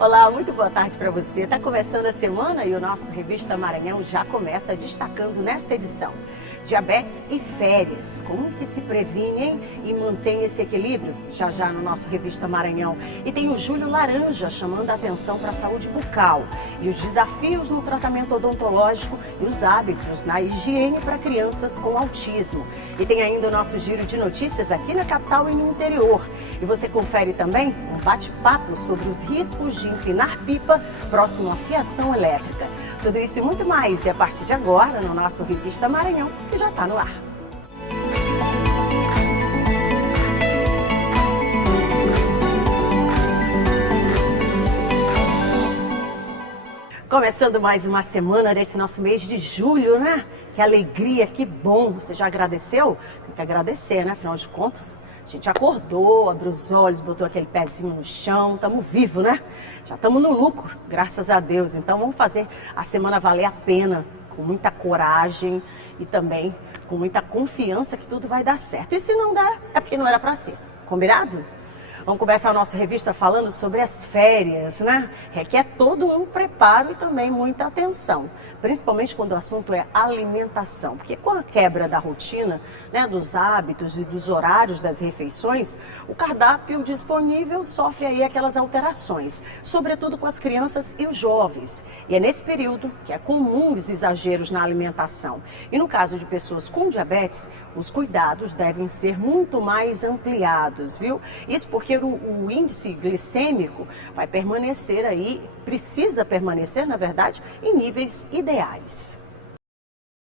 Olá, muito boa tarde para você. Está começando a semana e o nosso Revista Maranhão já começa destacando nesta edição. Diabetes e férias, como que se previnem e mantém esse equilíbrio? Já já no nosso Revista Maranhão. E tem o Júlio Laranja chamando a atenção para a saúde bucal e os desafios no tratamento odontológico e os hábitos na higiene para crianças com autismo. E tem ainda o nosso giro de notícias aqui na capital e no interior. E você confere também um bate-papo sobre os riscos de empinar pipa próximo à fiação elétrica. Tudo isso e muito mais e a partir de agora no nosso Revista Maranhão, que já está no ar. Começando mais uma semana desse nosso mês de julho, né? Que alegria, que bom. Você já agradeceu? Tem que agradecer, né? Afinal de contas, a gente acordou, abriu os olhos, botou aquele pezinho no chão, estamos vivos, né? Já estamos no lucro, graças a Deus. Então vamos fazer a semana valer a pena, com muita coragem e também com muita confiança que tudo vai dar certo. E se não der, é porque não era para ser. Combinado? Vamos começar a nossa revista falando sobre as férias, né? Requer todo um preparo e também muita atenção, principalmente quando o assunto é alimentação, porque com a quebra da rotina, né, dos hábitos e dos horários das refeições, o cardápio disponível sofre aí aquelas alterações, sobretudo com as crianças e os jovens. E é nesse período que é comum os exageros na alimentação. E no caso de pessoas com diabetes, os cuidados devem ser muito mais ampliados, viu? Isso porque o índice glicêmico vai permanecer aí, precisa permanecer, na verdade, em níveis ideais.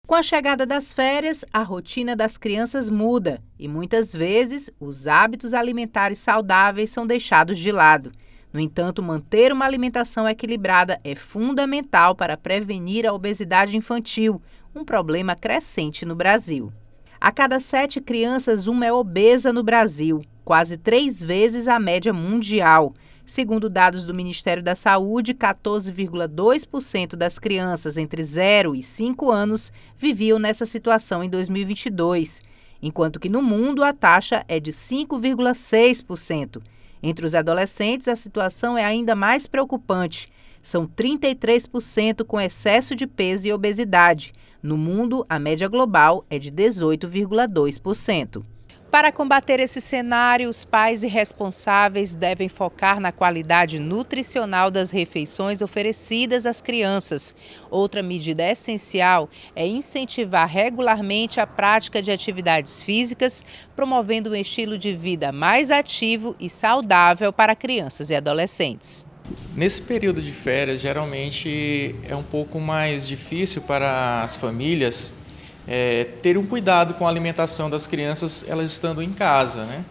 Com a chegada das férias, a rotina das crianças muda e muitas vezes os hábitos alimentares saudáveis são deixados de lado. No entanto, manter uma alimentação equilibrada é fundamental para prevenir a obesidade infantil, um problema crescente no Brasil. A cada 7 crianças, uma é obesa no Brasil, quase 3 vezes a média mundial. Segundo dados do Ministério da Saúde, 14,2% das crianças entre 0 e 5 anos viviam nessa situação em 2022, enquanto que no mundo a taxa é de 5,6%. Entre os adolescentes, a situação é ainda mais preocupante. São 33% com excesso de peso e obesidade. No mundo, a média global é de 18,2%. Para combater esse cenário, os pais e responsáveis devem focar na qualidade nutricional das refeições oferecidas às crianças. Outra medida essencial é incentivar regularmente a prática de atividades físicas, promovendo um estilo de vida mais ativo e saudável para crianças e adolescentes. Nesse período de férias, geralmente é um pouco mais difícil para as famílias ter um cuidado com a alimentação das crianças, elas estando em casa, né?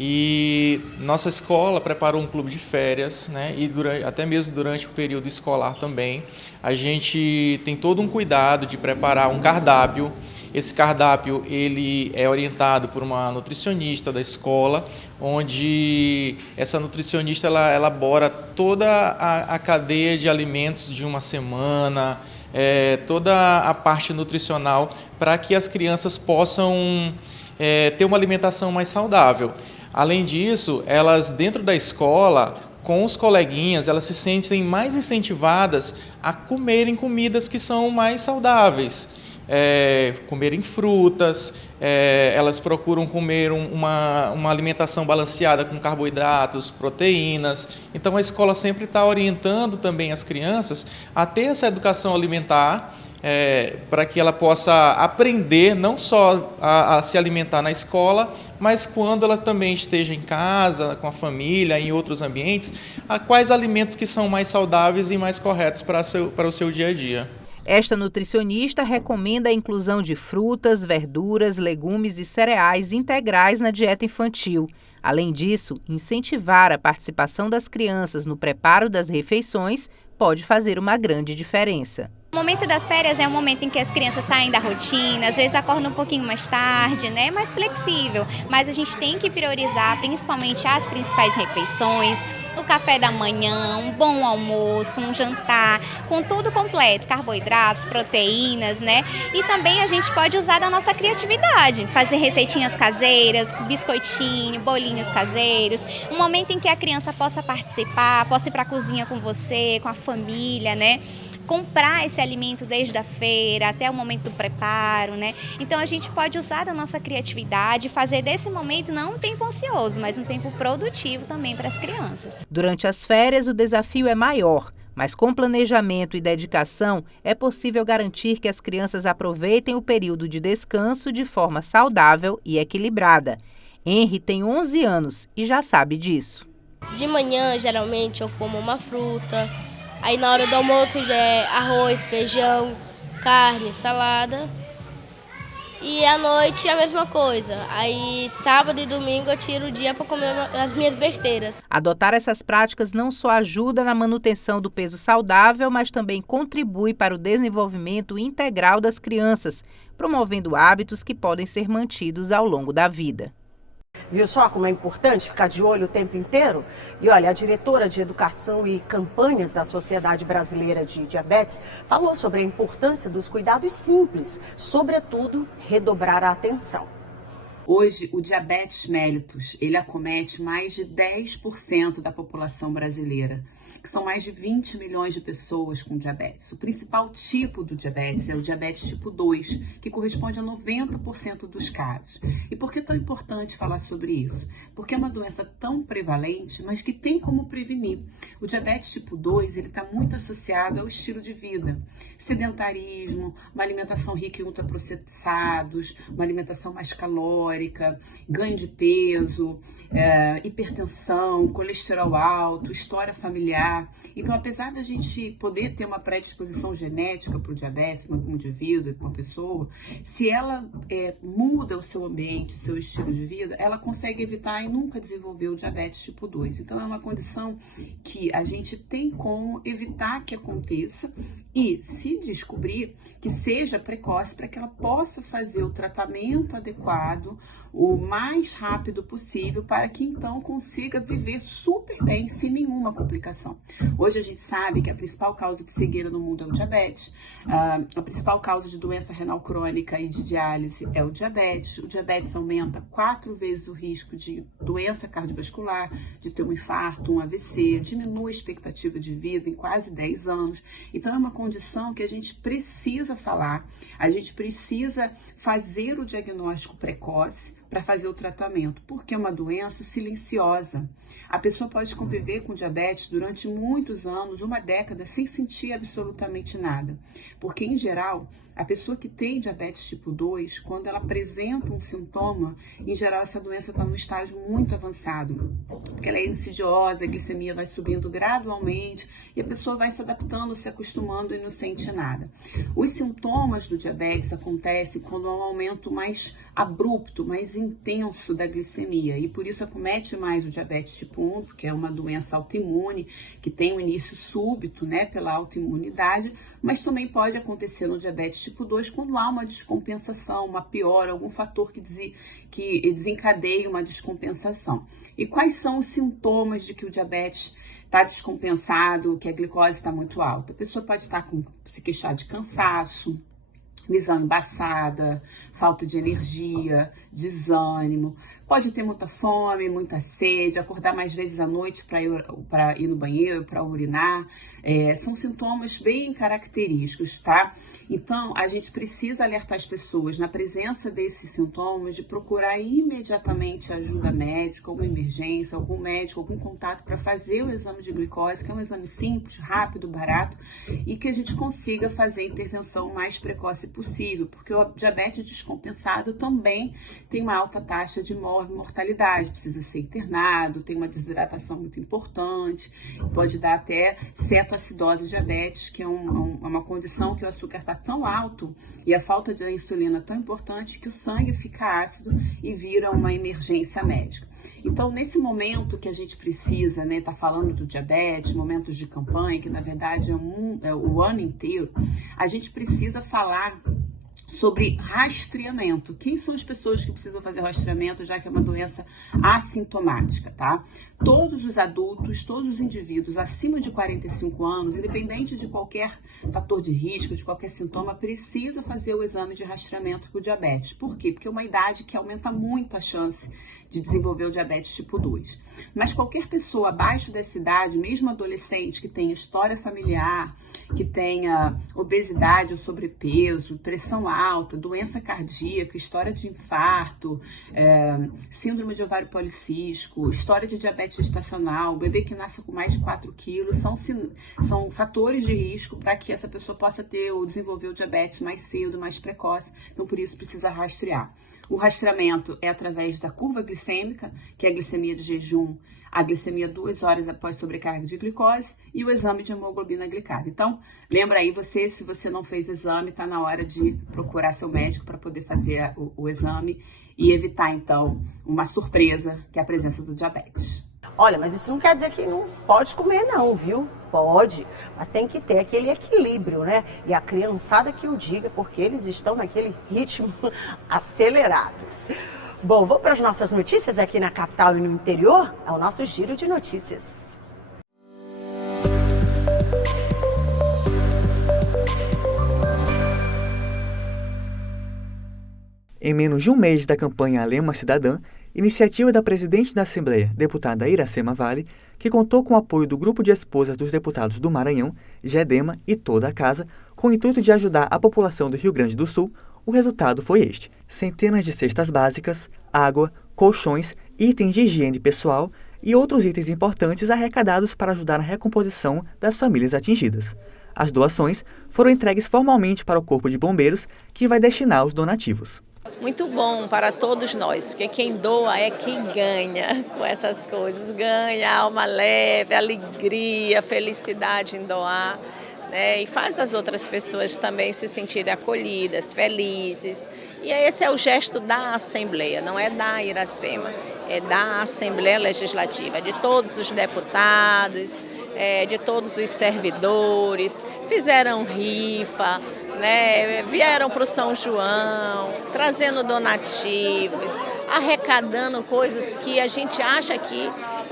E nossa escola preparou um clube de férias, né? E até mesmo durante o período escolar também, a gente tem todo um cuidado de preparar um cardápio. Esse cardápio ele é orientado por uma nutricionista da escola, onde essa nutricionista ela elabora toda a cadeia de alimentos de uma semana, toda a parte nutricional para que as crianças possam ter uma alimentação mais saudável. Além disso, elas dentro da escola, com os coleguinhas, elas se sentem mais incentivadas a comerem comidas que são mais saudáveis. Comerem frutas, elas procuram comer uma alimentação balanceada com carboidratos, proteínas. Então a escola sempre está orientando também as crianças a ter essa educação alimentar para que ela possa aprender não só a se alimentar na escola, mas quando ela também esteja em casa, com a família, em outros ambientes, a quais alimentos que são mais saudáveis e mais corretos para o seu dia a dia. Esta nutricionista recomenda a inclusão de frutas, verduras, legumes e cereais integrais na dieta infantil. Além disso, incentivar a participação das crianças no preparo das refeições pode fazer uma grande diferença. O momento das férias é um momento em que as crianças saem da rotina, às vezes acordam um pouquinho mais tarde, né? Mais flexível, mas a gente tem que priorizar principalmente as principais refeições, o café da manhã, um bom almoço, um jantar, com tudo completo, carboidratos, proteínas, né? E também a gente pode usar a nossa criatividade, fazer receitinhas caseiras, biscoitinho, bolinhos caseiros, um momento em que a criança possa participar, possa ir para a cozinha com você, com a família, né? Comprar esse alimento desde a feira até o momento do preparo, né? Então a gente pode usar a nossa criatividade e fazer desse momento não um tempo ocioso, mas um tempo produtivo também para as crianças. Durante as férias, o desafio é maior, mas com planejamento e dedicação é possível garantir que as crianças aproveitem o período de descanso de forma saudável e equilibrada. Henry tem 11 anos e já sabe disso. De manhã, geralmente, eu como uma fruta. Aí na hora do almoço já é arroz, feijão, carne, salada. E à noite a mesma coisa. Aí sábado e domingo eu tiro o dia para comer as minhas besteiras. Adotar essas práticas não só ajuda na manutenção do peso saudável, mas também contribui para o desenvolvimento integral das crianças, promovendo hábitos que podem ser mantidos ao longo da vida. Viu só como é importante ficar de olho o tempo inteiro? E olha, a diretora de Educação e Campanhas da Sociedade Brasileira de Diabetes falou sobre a importância dos cuidados simples, sobretudo redobrar a atenção. Hoje, o diabetes mellitus, ele acomete mais de 10% da população brasileira, que são mais de 20 milhões de pessoas com diabetes. O principal tipo do diabetes é o diabetes tipo 2, que corresponde a 90% dos casos. E por que é tão importante falar sobre isso? Porque é uma doença tão prevalente, mas que tem como prevenir. O diabetes tipo 2, ele está muito associado ao estilo de vida. Sedentarismo, uma alimentação rica em ultraprocessados, uma alimentação mais calórica, ganho de peso, hipertensão, colesterol alto, história familiar. Então, apesar da gente poder ter uma predisposição genética para o diabetes, um indivíduo, uma pessoa, se ela muda o seu ambiente, o seu estilo de vida, ela consegue evitar e nunca desenvolver o diabetes tipo 2. Então, é uma condição que a gente tem como evitar que aconteça e, se descobrir, que seja precoce para que ela possa fazer o tratamento adequado o mais rápido possível para que então consiga viver super bem, sem nenhuma complicação. Hoje a gente sabe que a principal causa de cegueira no mundo é o diabetes, a principal causa de doença renal crônica e de diálise é o diabetes. O diabetes aumenta 4 vezes o risco de doença cardiovascular, de ter um infarto, um AVC, diminui a expectativa de vida em quase 10 anos. Então é uma condição que a gente precisa falar, a gente precisa fazer o diagnóstico precoce para fazer o tratamento, porque é uma doença silenciosa. A pessoa pode conviver com diabetes durante muitos anos, uma década, sem sentir absolutamente nada. Porque, em geral, a pessoa que tem diabetes tipo 2, quando ela apresenta um sintoma, em geral essa doença está num estágio muito avançado, porque ela é insidiosa, a glicemia vai subindo gradualmente e a pessoa vai se adaptando, se acostumando e não sente nada. Os sintomas do diabetes acontecem quando há um aumento mais abrupto, mais intenso da glicemia, e por isso acomete mais o diabetes tipo 1, porque é uma doença autoimune, que tem um início súbito, né, pela autoimunidade, mas também pode acontecer no diabetes tipo 2 quando há uma descompensação, uma piora, algum fator que desencadeia uma descompensação. E quais são os sintomas de que o diabetes está descompensado, que a glicose está muito alta? A pessoa pode se queixar de cansaço, visão embaçada, falta de energia, desânimo, pode ter muita fome, muita sede, acordar mais vezes à noite para ir no banheiro, para urinar. São sintomas bem característicos, tá? Então, a gente precisa alertar as pessoas, na presença desses sintomas, de procurar imediatamente ajuda médica, uma emergência, algum médico, algum contato para fazer o exame de glicose, que é um exame simples, rápido, barato, e que a gente consiga fazer a intervenção o mais precoce possível, porque o diabetes descompensado também tem uma alta taxa de mortalidade, precisa ser internado, tem uma desidratação muito importante, pode dar até cetoacidose diabetes, que é uma condição que o açúcar está tão alto e a falta de insulina tão importante que o sangue fica ácido e vira uma emergência médica. Então, nesse momento que a gente precisa, né, tá falando do diabetes, momentos de campanha, que na verdade é o ano inteiro, a gente precisa falar sobre rastreamento. Quem são as pessoas que precisam fazer rastreamento, já que é uma doença assintomática, tá? Todos os adultos, todos os indivíduos acima de 45 anos, independente de qualquer fator de risco, de qualquer sintoma, precisa fazer o exame de rastreamento para o diabetes. Por quê? Porque é uma idade que aumenta muito a chance de desenvolver o diabetes tipo 2. Mas qualquer pessoa abaixo dessa idade, mesmo adolescente, que tenha história familiar, que tenha obesidade ou sobrepeso, pressão alta, doença cardíaca, história de infarto, síndrome de ovário policístico, história de diabetes gestacional, bebê que nasce com mais de 4 quilos, são fatores de risco para que essa pessoa possa ter ou desenvolver o diabetes mais cedo, mais precoce. Então, por isso, precisa rastrear. O rastreamento é através da curva glicêmica, que é a glicemia de jejum, a glicemia 2 horas após sobrecarga de glicose e o exame de hemoglobina glicada. Então, lembra aí você, se você não fez o exame, está na hora de procurar seu médico para poder fazer o exame e evitar, então, uma surpresa, que é a presença do diabetes. Olha, mas isso não quer dizer que não pode comer não, viu? Pode, mas tem que ter aquele equilíbrio, né? E a criançada que o diga, porque eles estão naquele ritmo acelerado. Bom, vamos para as nossas notícias aqui na capital e no interior? É o nosso giro de notícias. Em menos de um mês da campanha Alema Cidadã, iniciativa da presidente da Assembleia, deputada Iracema Vale, que contou com o apoio do grupo de esposas dos deputados do Maranhão, GEDEMA e toda a casa, com o intuito de ajudar a população do Rio Grande do Sul, o resultado foi este: centenas de cestas básicas, água, colchões, itens de higiene pessoal e outros itens importantes arrecadados para ajudar na recomposição das famílias atingidas. As doações foram entregues formalmente para o Corpo de Bombeiros, que vai destinar os donativos. Muito bom para todos nós, porque quem doa é quem ganha com essas coisas, ganha alma leve, alegria, felicidade em doar, né? E faz as outras pessoas também se sentirem acolhidas, felizes. E esse é o gesto da Assembleia, não é da Iracema, é da Assembleia Legislativa, de todos os deputados, de todos os servidores, fizeram rifa, né? Vieram para o São João, trazendo donativos, arrecadando coisas que a gente acha que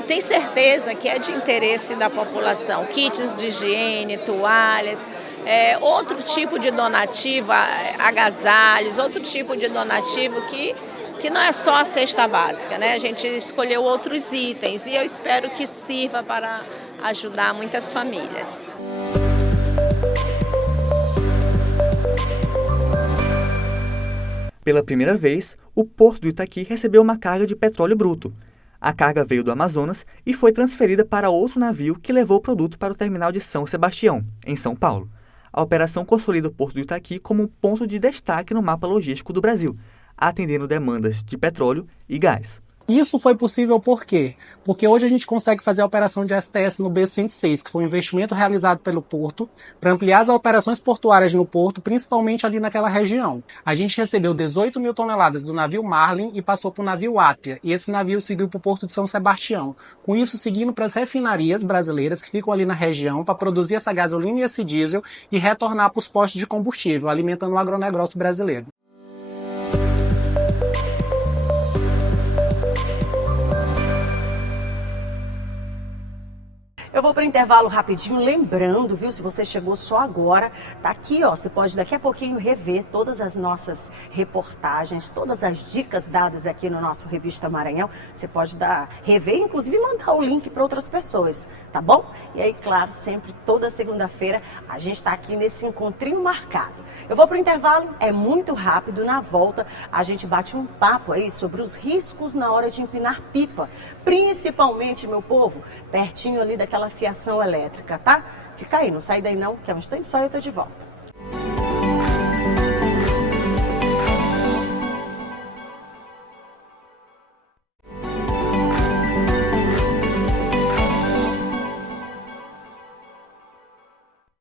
tem certeza que é de interesse da população, kits de higiene, toalhas, outro tipo de donativo, agasalhos, outro tipo de donativo que não é só a cesta básica, né? A gente escolheu outros itens e eu espero que sirva para ajudar muitas famílias. Pela primeira vez, o Porto do Itaqui recebeu uma carga de petróleo bruto. A carga veio do Amazonas e foi transferida para outro navio que levou o produto para o terminal de São Sebastião, em São Paulo. A operação consolida o Porto do Itaqui como um ponto de destaque no mapa logístico do Brasil, atendendo demandas de petróleo e gás. Isso foi possível por quê? Porque hoje a gente consegue fazer a operação de STS no B106, que foi um investimento realizado pelo Porto para ampliar as operações portuárias no Porto, principalmente ali naquela região. A gente recebeu 18 mil toneladas do navio Marlin e passou para o navio Atria, e esse navio seguiu para o Porto de São Sebastião. Com isso, seguindo para as refinarias brasileiras que ficam ali na região para produzir essa gasolina e esse diesel e retornar para os postos de combustível, alimentando o agronegócio brasileiro. Eu vou para o intervalo rapidinho, lembrando, viu, se você chegou só agora, tá aqui, ó, você pode daqui a pouquinho rever todas as nossas reportagens, todas as dicas dadas aqui no nosso Revista Maranhão, você pode rever, inclusive mandar o link para outras pessoas, tá bom? E aí, claro, sempre toda segunda-feira a gente está aqui nesse encontrinho marcado. Eu vou para o intervalo, é muito rápido, na volta a gente bate um papo aí sobre os riscos na hora de empinar pipa, principalmente, meu povo, pertinho ali daquela fiação elétrica, tá? Fica aí, não sai daí não, que é um instante só e eu tô de volta.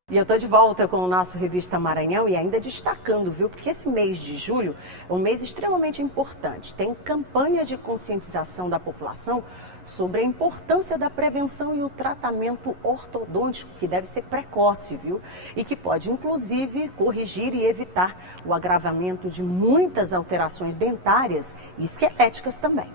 E eu estou de volta com o nosso Revista Maranhão e ainda destacando, viu? Porque esse mês de julho é um mês extremamente importante. Tem campanha de conscientização da população sobre a importância da prevenção e o tratamento ortodôntico, que deve ser precoce, viu? E que pode, inclusive, corrigir e evitar o agravamento de muitas alterações dentárias e esqueléticas também.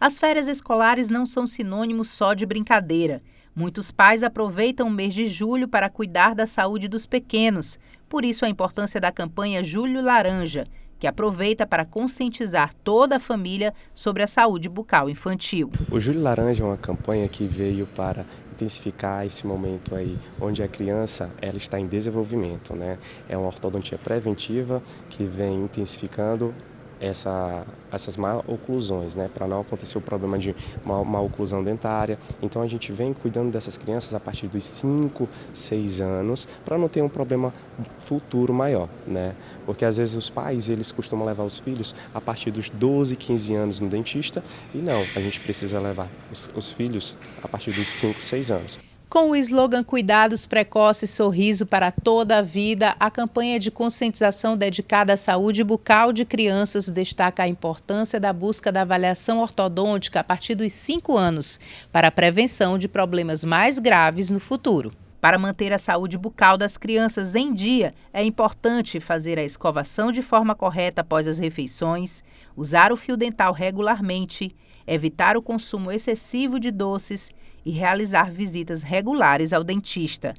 As férias escolares não são sinônimo só de brincadeira. Muitos pais aproveitam o mês de julho para cuidar da saúde dos pequenos. Por isso, a importância da campanha Julho Laranja, que aproveita para conscientizar toda a família sobre a saúde bucal infantil. O Julho Laranja é uma campanha que veio para intensificar esse momento aí, onde a criança ela está em desenvolvimento, né? É uma ortodontia preventiva que vem intensificando essas maloclusões, né, para não acontecer o problema de maloclusão dentária. Então a gente vem cuidando dessas crianças a partir dos 5, 6 anos, para não ter um problema futuro maior, né? Porque às vezes os pais, eles costumam levar os filhos a partir dos 12, 15 anos no dentista, e não, a gente precisa levar os filhos a partir dos 5, 6 anos. Com o slogan Cuidados Precoces, Sorriso para toda a Vida, a campanha de conscientização dedicada à saúde bucal de crianças destaca a importância da busca da avaliação ortodôntica a partir dos 5 anos, para a prevenção de problemas mais graves no futuro. Para manter a saúde bucal das crianças em dia, é importante fazer a escovação de forma correta após as refeições, usar o fio dental regularmente, evitar o consumo excessivo de doces e realizar visitas regulares ao dentista.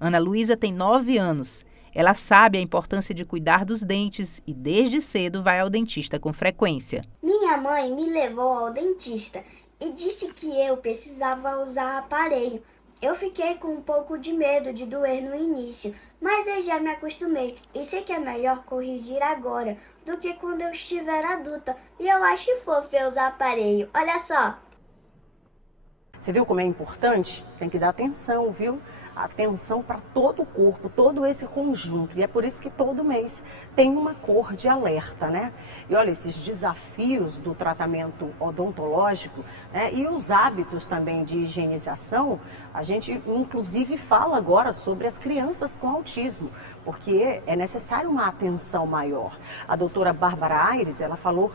Ana Luísa tem 9 anos. Ela sabe a importância de cuidar dos dentes e desde cedo vai ao dentista com frequência. Minha mãe me levou ao dentista e disse que eu precisava usar aparelho. Eu fiquei com um pouco de medo de doer no início, mas eu já me acostumei e sei que é melhor corrigir agora do que quando eu estiver adulta. E eu acho fofo eu usar aparelho. Olha só! Você viu como é importante? Tem que dar atenção, viu? Atenção para todo o corpo, todo esse conjunto. E é por isso que todo mês tem uma cor de alerta, né? E olha, esses desafios do tratamento odontológico, né, e os hábitos também de higienização, a gente inclusive fala agora sobre as crianças com autismo, porque é necessário uma atenção maior. A doutora Bárbara Aires, ela falou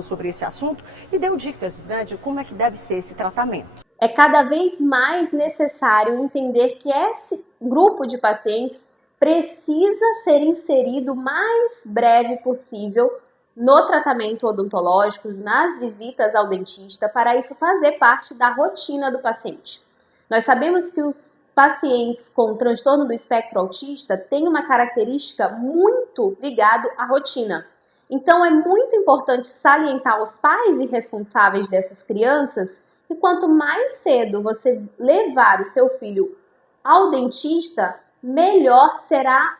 sobre esse assunto e deu dicas, né, de como é que deve ser esse tratamento. É cada vez mais necessário entender que esse grupo de pacientes precisa ser inserido o mais breve possível no tratamento odontológico, nas visitas ao dentista, para isso fazer parte da rotina do paciente. Nós sabemos que os pacientes com transtorno do espectro autista têm uma característica muito ligada à rotina. Então é muito importante salientar os pais e responsáveis dessas crianças. E quanto mais cedo você levar o seu filho ao dentista, melhor será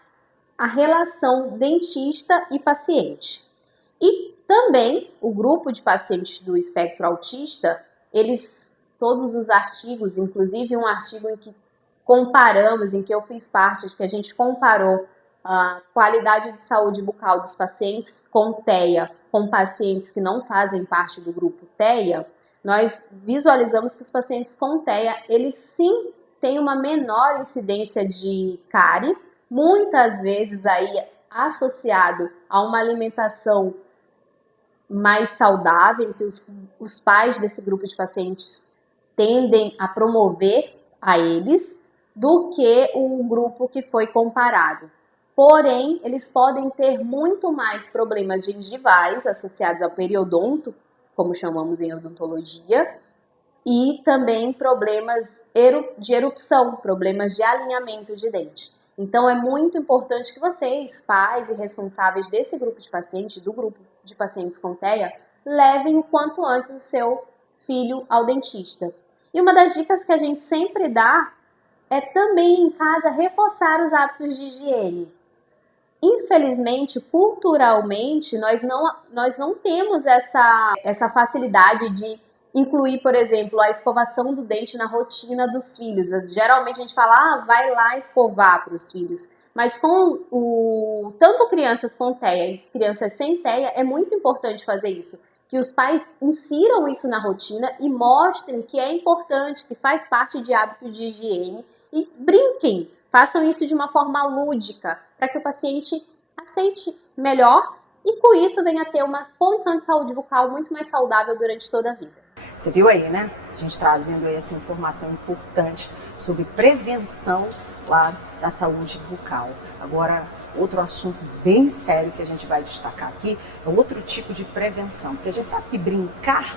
a relação dentista e paciente. E também o grupo de pacientes do espectro autista, todos os artigos, inclusive um artigo em que comparamos, em que eu fiz parte, que a gente comparou a qualidade de saúde bucal dos pacientes com TEA com pacientes que não fazem parte do grupo TEA, nós visualizamos que os pacientes com TEA, eles sim têm uma menor incidência de cárie, muitas vezes aí associado a uma alimentação mais saudável, que os pais desse grupo de pacientes tendem a promover a eles, do que o grupo que foi comparado. Porém, eles podem ter muito mais problemas gengivais associados ao periodonto, como chamamos em odontologia, e também problemas de erupção, problemas de alinhamento de dente. Então, é muito importante que vocês, pais e responsáveis desse grupo de pacientes, do grupo de pacientes com TEA, levem o quanto antes o seu filho ao dentista. E uma das dicas que a gente sempre dá é também em casa reforçar os hábitos de higiene. Infelizmente, culturalmente, nós não temos essa facilidade de incluir, por exemplo, a escovação do dente na rotina dos filhos. Geralmente a gente fala, vai lá escovar para os filhos. Mas com tanto crianças com TEA e crianças sem TEA, é muito importante fazer isso. Que os pais insiram isso na rotina e mostrem que é importante, que faz parte de hábitos de higiene. E brinquem, façam isso de uma forma lúdica, para que o paciente aceite melhor e com isso venha a ter uma condição de saúde bucal muito mais saudável durante toda a vida. Você viu aí, né? A gente trazendo aí essa informação importante sobre prevenção lá da saúde bucal. Agora, outro assunto bem sério que a gente vai destacar aqui é outro tipo de prevenção, porque a gente sabe que brincar,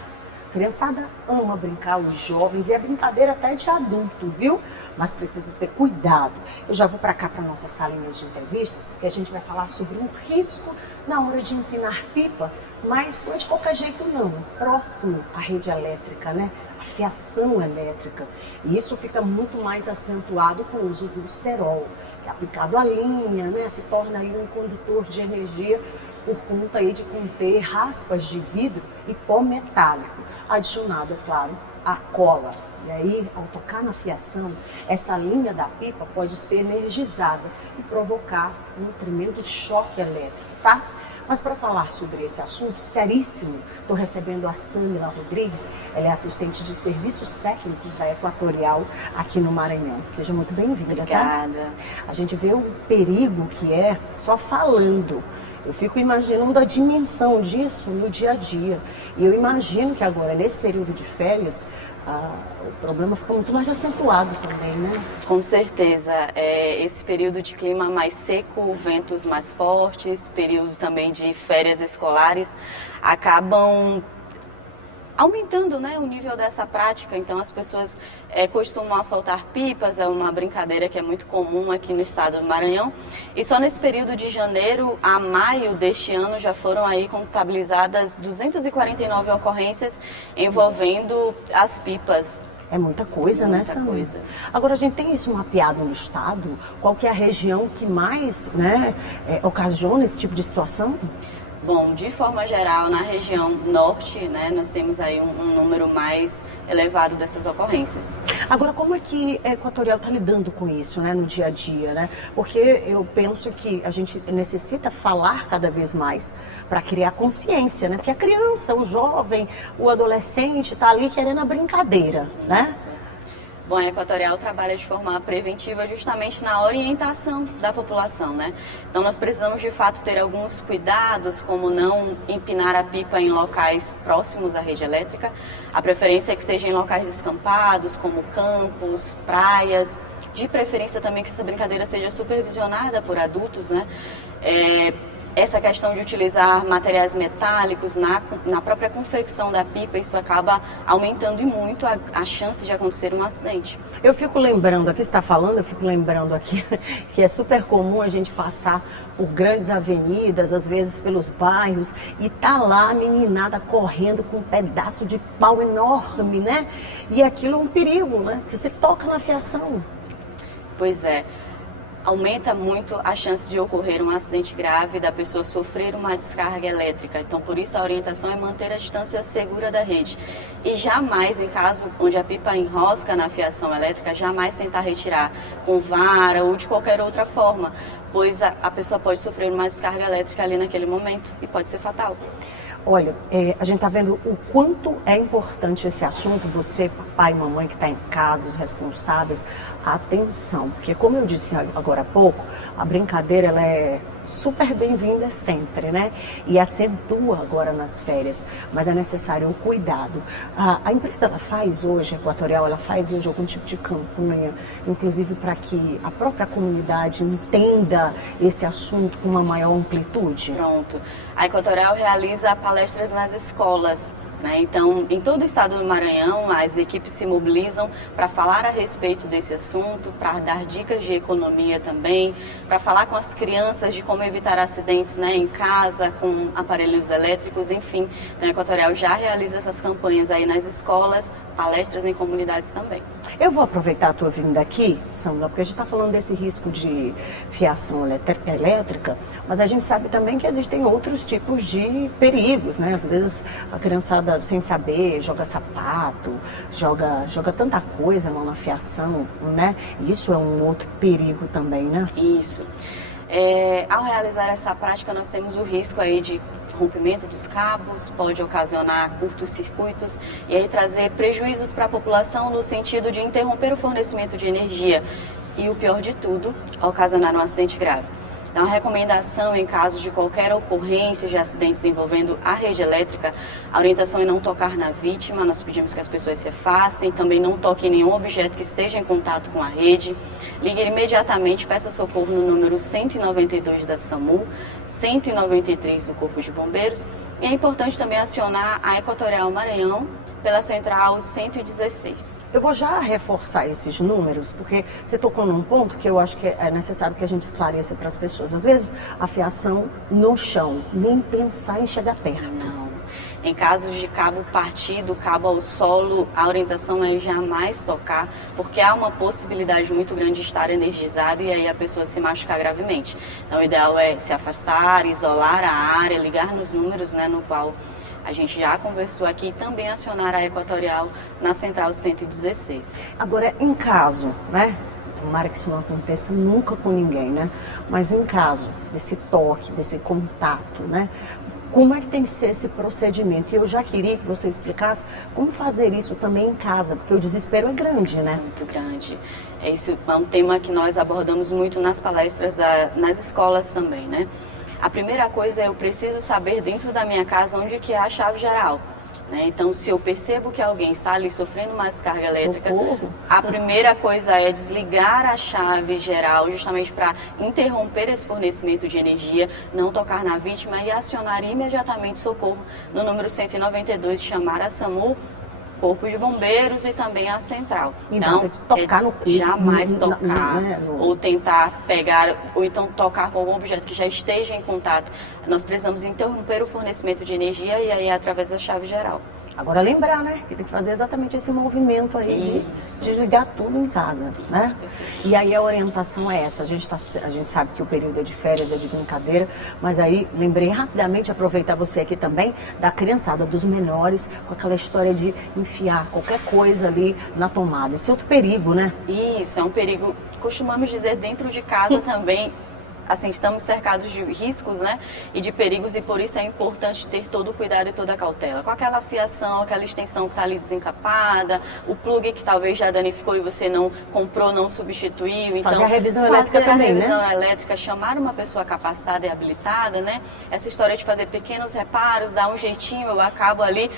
a criançada ama brincar, os jovens, e é brincadeira até de adulto, viu? Mas precisa ter cuidado. Eu já vou para cá, para nossa salinha de entrevistas, porque a gente vai falar sobre um risco na hora de empinar pipa, mas não é de qualquer jeito não, próximo à rede elétrica, né? A fiação elétrica. E isso fica muito mais acentuado com o uso do cerol, que é aplicado à linha, né? Se torna aí um condutor de energia por conta aí de conter raspas de vidro e pó metálico, adicionado, é claro, à cola. E aí, ao tocar na fiação, essa linha da pipa pode ser energizada e provocar um tremendo choque elétrico, tá? Mas para falar sobre esse assunto seríssimo, estou recebendo a Samila Rodrigues, ela é assistente de serviços técnicos da Equatorial aqui no Maranhão. Seja muito bem-vinda, Obrigada. Tá? A gente vê o perigo que é só falando. Eu fico imaginando a dimensão disso no dia a dia. E eu imagino que agora, nesse período de férias, o problema fica muito mais acentuado também, né? Com certeza. Esse período de clima mais seco, ventos mais fortes, período também de férias escolares, acabam aumentando, né, o nível dessa prática. Então as pessoas costumam soltar pipas, é uma brincadeira que é muito comum aqui no estado do Maranhão. E só nesse período de janeiro a maio deste ano já foram aí contabilizadas 249 ocorrências envolvendo as pipas. É muita coisa, né, Samila? Agora, a gente tem isso mapeado no estado? Qual que é a região que mais, né, ocasiona esse tipo de situação? Bom, de forma geral, na região norte, né, nós temos aí um número mais elevado dessas ocorrências. Agora, como é que a Equatorial está lidando com isso, né, no dia a dia, né? Porque eu penso que a gente necessita falar cada vez mais para criar consciência, né? Porque a criança, o jovem, o adolescente está ali querendo a brincadeira, né? Bom, a Equatorial trabalha de forma preventiva justamente na orientação da população, né? Então nós precisamos de fato ter alguns cuidados, como não empinar a pipa em locais próximos à rede elétrica. A preferência é que seja em locais descampados, como campos, praias. De preferência também que essa brincadeira seja supervisionada por adultos, né? Essa questão de utilizar materiais metálicos na própria confecção da pipa, isso acaba aumentando e muito a chance de acontecer um acidente. Eu fico lembrando, aqui você está falando, eu fico lembrando aqui que é super comum a gente passar por grandes avenidas, às vezes pelos bairros, e tá lá a meninada correndo com um pedaço de pau enorme, né? E aquilo é um perigo, né? Que se toca na fiação. Pois é. Aumenta muito a chance de ocorrer um acidente grave, da pessoa sofrer uma descarga elétrica. Então, por isso, a orientação é manter a distância segura da rede. E jamais, em caso onde a pipa enrosca na fiação elétrica, jamais tentar retirar com vara ou de qualquer outra forma, pois a pessoa pode sofrer uma descarga elétrica ali naquele momento e pode ser fatal. Olha, a gente está vendo o quanto é importante esse assunto, você, papai e mamãe que está em casa, os responsáveis, atenção, porque como eu disse agora há pouco, a brincadeira ela é super bem-vinda sempre, né? E acentua agora nas férias, mas é necessário um cuidado. A empresa ela faz hoje, a Equatorial, ela faz hoje algum tipo de campanha, inclusive para que a própria comunidade entenda esse assunto com uma maior amplitude? Pronto. A Equatorial realiza palestras nas escolas, né? Então, em todo o estado do Maranhão, as equipes se mobilizam para falar a respeito desse assunto, para dar dicas de economia também, para falar com as crianças de como evitar acidentes, né, em casa, com aparelhos elétricos, enfim. Então, a Equatorial já realiza essas campanhas aí nas escolas, palestras em comunidades também. Eu vou aproveitar a tua vinda aqui, Samila, porque a gente está falando desse risco de fiação elétrica, mas a gente sabe também que existem outros tipos de perigos, né? Às vezes a criançada sem saber joga sapato, joga tanta coisa na fiação, né? Isso é um outro perigo também, né? Isso. Ao realizar essa prática, nós temos o risco aí de rompimento dos cabos, pode ocasionar curtos circuitos e aí trazer prejuízos para a população no sentido de interromper o fornecimento de energia e, o pior de tudo, ocasionar um acidente grave. Então, a recomendação em caso de qualquer ocorrência de acidentes envolvendo a rede elétrica, a orientação é não tocar na vítima, nós pedimos que as pessoas se afastem, também não toquem nenhum objeto que esteja em contato com a rede. Ligue imediatamente, peça socorro no número 192 da SAMU, 193 do Corpo de Bombeiros, e é importante também acionar a Equatorial Maranhão pela central 116. Eu vou já reforçar esses números, porque você tocou num ponto que eu acho que é necessário que a gente esclareça para as pessoas. Às vezes, a fiação no chão, nem pensar em chegar perto. Não. Em casos de cabo partido, cabo ao solo, a orientação é jamais tocar, porque há uma possibilidade muito grande de estar energizado e aí a pessoa se machucar gravemente. Então, o ideal é se afastar, isolar a área, ligar nos números, né, no qual a gente já conversou aqui, e também acionar a Equatorial na central 116. Agora, em caso, né? Tomara que isso não aconteça nunca com ninguém, né? Mas em caso desse toque, desse contato, né? Como é que tem que ser esse procedimento? E eu já queria que você explicasse como fazer isso também em casa, porque o desespero é grande, né? Muito grande. Esse é um tema que nós abordamos muito nas palestras, nas escolas também, né? A primeira coisa é eu preciso saber dentro da minha casa onde que é a chave geral. Né? Então, se eu percebo que alguém está ali sofrendo uma descarga elétrica, a primeira coisa é desligar a chave geral, justamente para interromper esse fornecimento de energia, não tocar na vítima e acionar imediatamente socorro no número 192, chamar a SAMU, Corpo de Bombeiros e também a central. Então, tocar no corpo, jamais tocar ou tentar pegar, ou então tocar com algum objeto que já esteja em contato. Nós precisamos interromper o fornecimento de energia e aí é através da chave geral. Agora lembrar, né, que tem que fazer exatamente esse movimento aí de desligar tudo em casa, né? E aí a orientação é essa, a gente sabe que o período é de férias, é de brincadeira, mas aí lembrei rapidamente, aproveitar você aqui também, da criançada, dos menores, com aquela história de enfiar qualquer coisa ali na tomada. Esse é outro perigo, né? Isso, é um perigo, costumamos dizer, dentro de casa também. Assim, estamos cercados de riscos, né, e de perigos, e por isso é importante ter todo o cuidado e toda a cautela. Com aquela fiação, aquela extensão que está ali desencapada, o plug que talvez já danificou e você não comprou, não substituiu. Então, fazer a revisão elétrica também, né? Fazer a revisão elétrica, chamar uma pessoa capacitada e habilitada, né? Essa história de fazer pequenos reparos, dar um jeitinho, eu acabo ali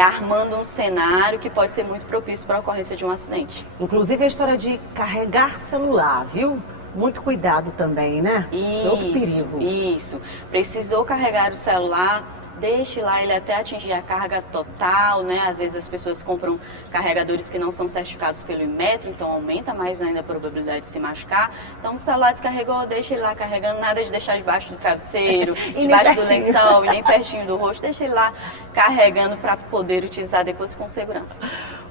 armando um cenário que pode ser muito propício para a ocorrência de um acidente. Inclusive a história de carregar celular, viu? Muito cuidado também, né? Isso é outro perigo. Isso. Precisou carregar o celular, deixe lá ele até atingir a carga total, né? Às vezes as pessoas compram carregadores que não são certificados pelo Inmetro, então aumenta mais ainda a probabilidade de se machucar. Então o celular descarregou, deixa ele lá carregando, nada de deixar debaixo do travesseiro, debaixo do lençol, e nem pertinho do rosto, deixa ele lá carregando para poder utilizar depois com segurança.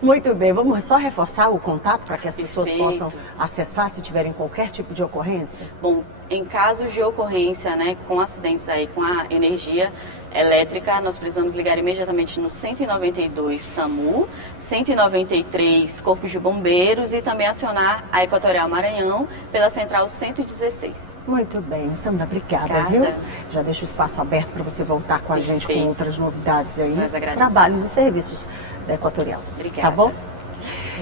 Muito bem, vamos só reforçar o contato para que as pessoas possam acessar se tiverem qualquer tipo de ocorrência? Bom, em casos de ocorrência, né, com acidentes aí com a energia elétrica, nós precisamos ligar imediatamente no 192 SAMU, 193 Corpo de Bombeiros e também acionar a Equatorial Maranhão pela central 116. Muito bem, Sandra, obrigada, viu? Já deixo o espaço aberto para você voltar com a gente com outras novidades aí, trabalhos e serviços da Equatorial. Obrigada. Tá bom?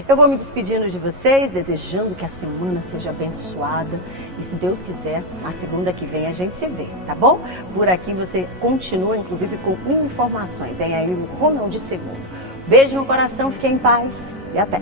Eu vou me despedindo de vocês, desejando que a semana seja abençoada. E se Deus quiser, na segunda que vem a gente se vê, tá bom? Por aqui você continua, inclusive, com informações. Vem aí o Ronald II. Beijo no coração, fique em paz e até.